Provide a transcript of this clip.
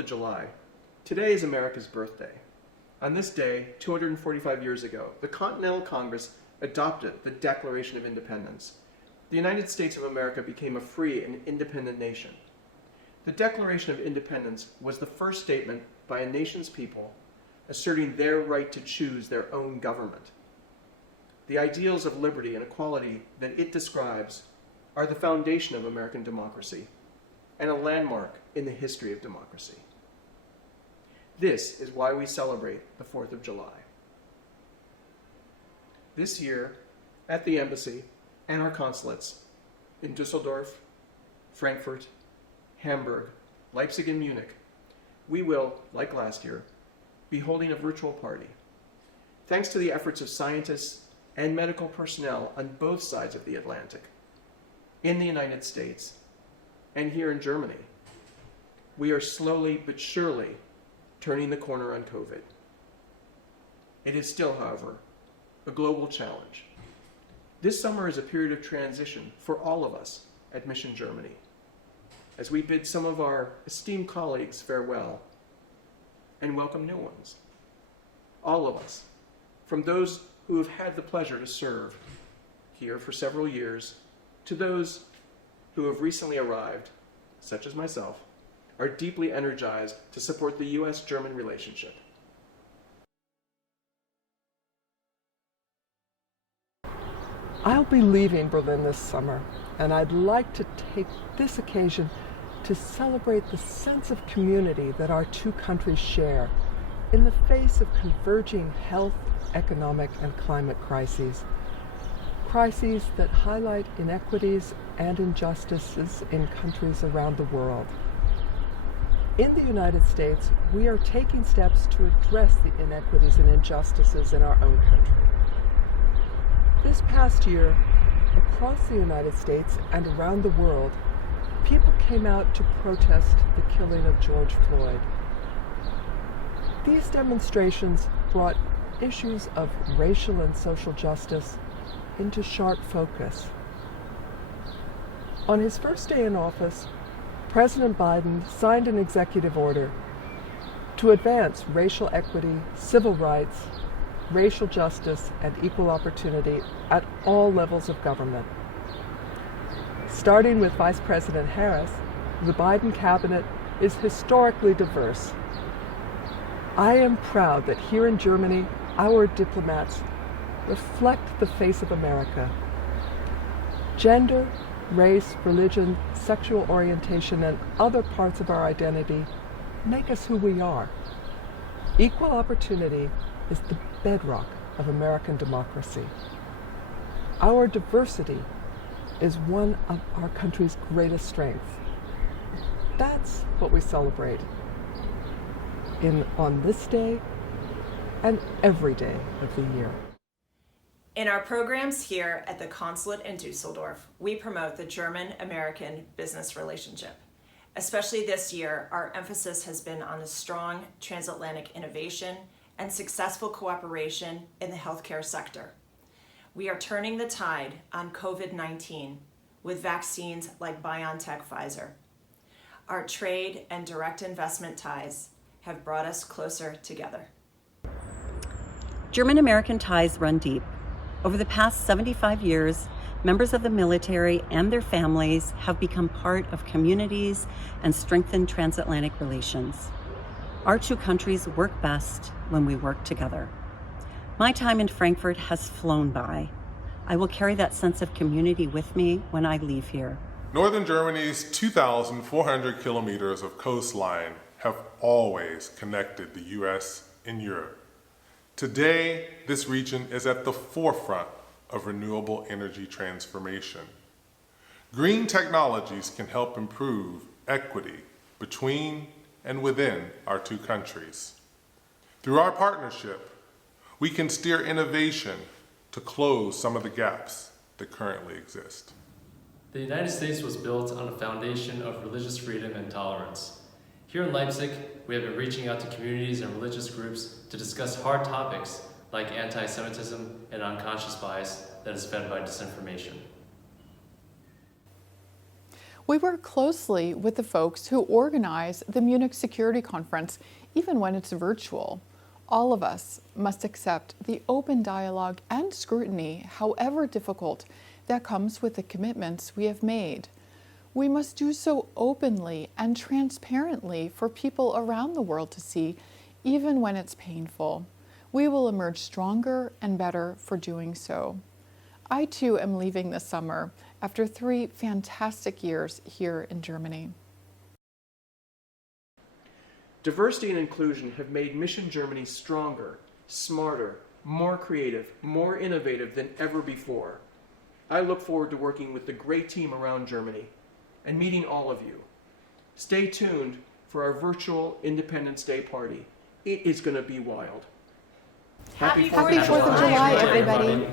4th of July. Today is America's birthday. On this day, 245 years ago, the Continental Congress adopted the Declaration of Independence. The United States of America became a free and independent nation. The Declaration of Independence was the first statement by a nation's people asserting their right to choose their own government. The ideals of liberty and equality that it describes are the foundation of American democracy and a landmark in the history of democracy. This is why we celebrate the 4th of July. This year, at the embassy and our consulates in Düsseldorf, Frankfurt, Hamburg, Leipzig, and Munich, we will, like last year, be holding a virtual party. Thanks to the efforts of scientists and medical personnel on both sides of the Atlantic, in the United States and here in Germany, we are slowly but surely turning the corner on COVID. It is still, however, a global challenge. This summer is a period of transition for all of us at Mission Germany, as we bid some of our esteemed colleagues farewell and welcome new ones. All of us, from those who have had the pleasure to serve here for several years, to those who have recently arrived, such as myself, are deeply energized to support the U.S.-German relationship. I'll be leaving Berlin this summer, and I'd like to take this occasion to celebrate the sense of community that our two countries share in the face of converging health, economic, and climate crises. Crises that highlight inequities and injustices in countries around the world. In the United States, we are taking steps to address the inequities and injustices in our own country. This past year, across the United States and around the world, people came out to protest the killing of George Floyd. These demonstrations brought issues of racial and social justice into sharp focus. On his first day in office, President Biden signed an executive order to advance racial equity, civil rights, racial justice, and equal opportunity at all levels of government. Starting with Vice President Harris, the Biden cabinet is historically diverse. I am proud that here in Germany, our diplomats reflect the face of America. Gender, race, religion, sexual orientation, and other parts of our identity make us who we are. Equal opportunity is the bedrock of American democracy. Our diversity is one of our country's greatest strengths. That's what we celebrate on this day and every day of the year. In our programs here at the Consulate in Düsseldorf, we promote the German-American business relationship. Especially this year, our emphasis has been on a strong transatlantic innovation and successful cooperation in the healthcare sector. We are turning the tide on COVID-19 with vaccines like BioNTech Pfizer. Our trade and direct investment ties have brought us closer together. German-American ties run deep. Over the past 75 years, members of the military and their families have become part of communities and strengthened transatlantic relations. Our two countries work best when we work together. My time in Frankfurt has flown by. I will carry that sense of community with me when I leave here. Northern Germany's 2,400 kilometers of coastline have always connected the U.S. and Europe. Today, this region is at the forefront of renewable energy transformation. Green technologies can help improve equity between and within our two countries. Through our partnership, we can steer innovation to close some of the gaps that currently exist. The United States was built on a foundation of religious freedom and tolerance. Here in Leipzig, we have been reaching out to communities and religious groups to discuss hard topics like anti-Semitism and unconscious bias that is fed by disinformation. We work closely with the folks who organize the Munich Security Conference, even when it's virtual. All of us must accept the open dialogue and scrutiny, however difficult, that comes with the commitments we have made. We must do so openly and transparently for people around the world to see, even when it's painful. We will emerge stronger and better for doing so. I too am leaving this summer after 3 fantastic years here in Germany. Diversity and inclusion have made Mission Germany stronger, smarter, more creative, more innovative than ever before. I look forward to working with the great team around Germany and meeting all of you. Stay tuned for our virtual Independence Day party. It is going to be wild. Happy 4th of July, everybody.